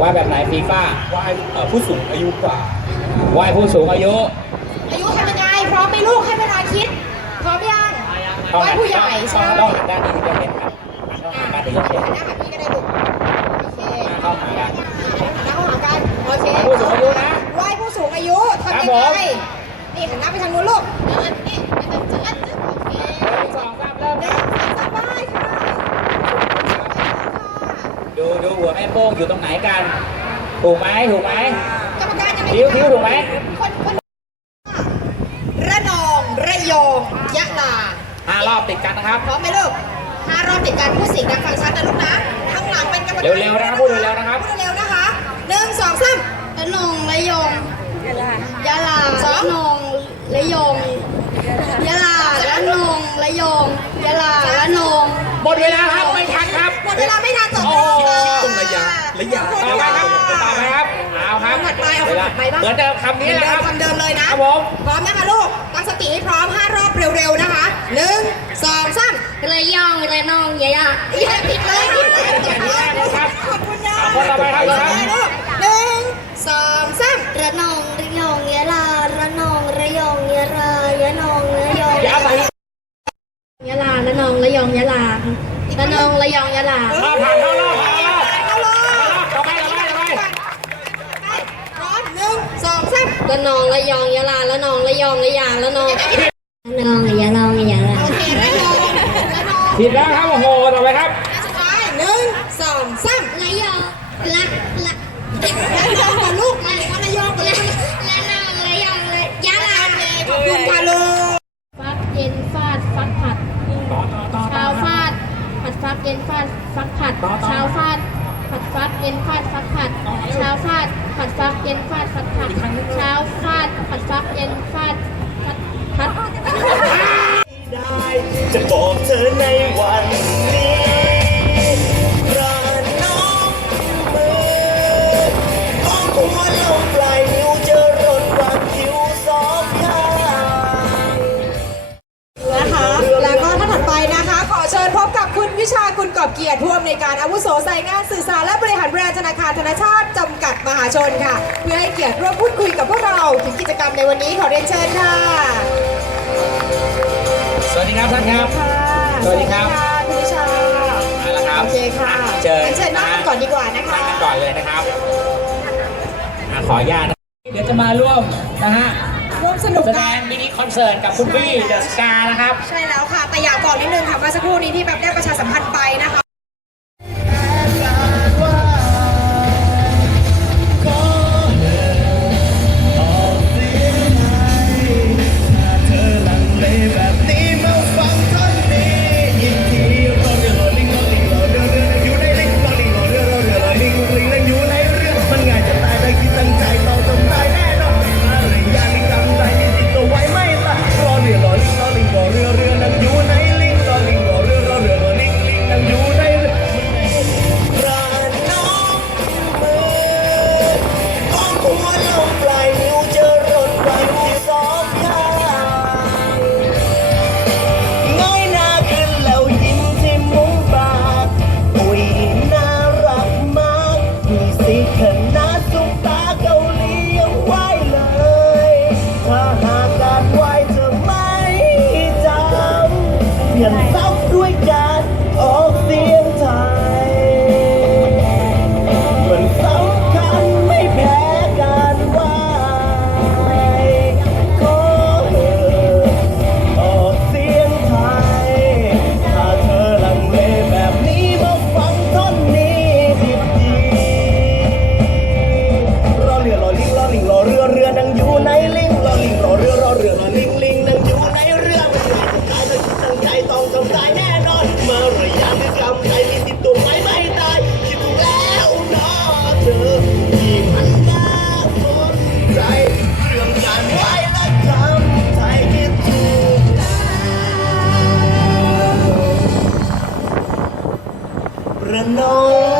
ว่าแบบไหนฟีฟ่าว่ายผู้สูงอายุกว่าว่ายผู้สูงอายุอายุทำยังไงพร้อมไปลูกให้เวลาคิดพร้อมยังว่ายผู้ใหญ่ต้องต้องหันด้านนี้เป็นครับต้องหันเป็นครัหน้าหันนี้ก็ได้ลูกโอเคเข้าหากัน้าเข้าหากันโอเคผู้สูงดูหัวแม่โป้งอยู่ตรงไหนกัน ถูกไหมถูกไหมทิ้วทิ้วถูกไหมระนองระยองยะลาห้ารอบติดกันนะครับ พร้อมไหมลูกห้ารอบติดกันผู้สิงห์ดังฟังชัดนะลูกนะข้างหลังเป็นกรรมการเร็วๆนะครับพูดเร็วๆนะครับยองยะลาละนง หมดเวลาครับ ไม่ทันครับ หมดเวลาไม่ทันต่อไปต้องระยะระยะต่อไปครับต่อไปครับ เอาครับหมดไปเอาหมดไปบ้างเหมือนเดิมคำนี้นะครับคำเดิมเลยนะพร้อมนะคะลูก ตั้งสติให้พร้อมห้ารอบเร็วๆนะคะ1 2 3ระยองระนองยะยะยะผิดเลยผิดเลยครับ ขอบคุณยะต่อไปครับลูกหนึ่งสองสามระนองระยองยะลาระนองระยองยะลาองยะลาระนองระยองยะลาผ่านเข้ารอบผ่านเข้ารอบต่อไปต่อไปต่อไปร้อนหนึ่งสองสามระนองระยองยะลาระนองระยองระยางระนองระนองระยองระยองระยางระนองระผิดแล้วคระองระโอ้โระ่องระไปคระับหนึองระสองระสามระยองระองระองระนองกับลูกผัดชาวฟาดผัดฟัดเย็นฟาดฟัดผัดชาวฟาดผัดฟักเย็นฟาดฟัดผัดชาวฟาดผัดฟักเย็นฟาดฟัดผัดจะบอกเธอในพิชาคุณกอบเกียรติผู้อำนวยการอาวุโสไซงานสื่อสารและบริหารแบรนด์ธนาคารธนาชาติจำกัดมหาชนค่ะเพื่อให้เกียรติร่วมพูดคุยกับพวกเราถึงกิจกรรมในวันนี้ขอเรียนเชิญค่ะ สวัสดีครับท่านครับ สวัสดีครับคุณพิชาค่มาแล้วครับโอเคค่ะเชิญเชิญนั่งก่อนดีกว่านะคะน่งก่อนเลยนะครับขออนุญาตเดี๋ยวจะมาร่วมนะฮะสนุกกันมินิคอนเสิร์ตกับคุณพี่เดอะสตาร์นะครับ ใช่แล้วค่ะแต่อยากบอกนิดนึงค่ะว่าสักครู่นี้ที่แบบได้ประชาสัมพันธ์ไปนะคะ I don't know.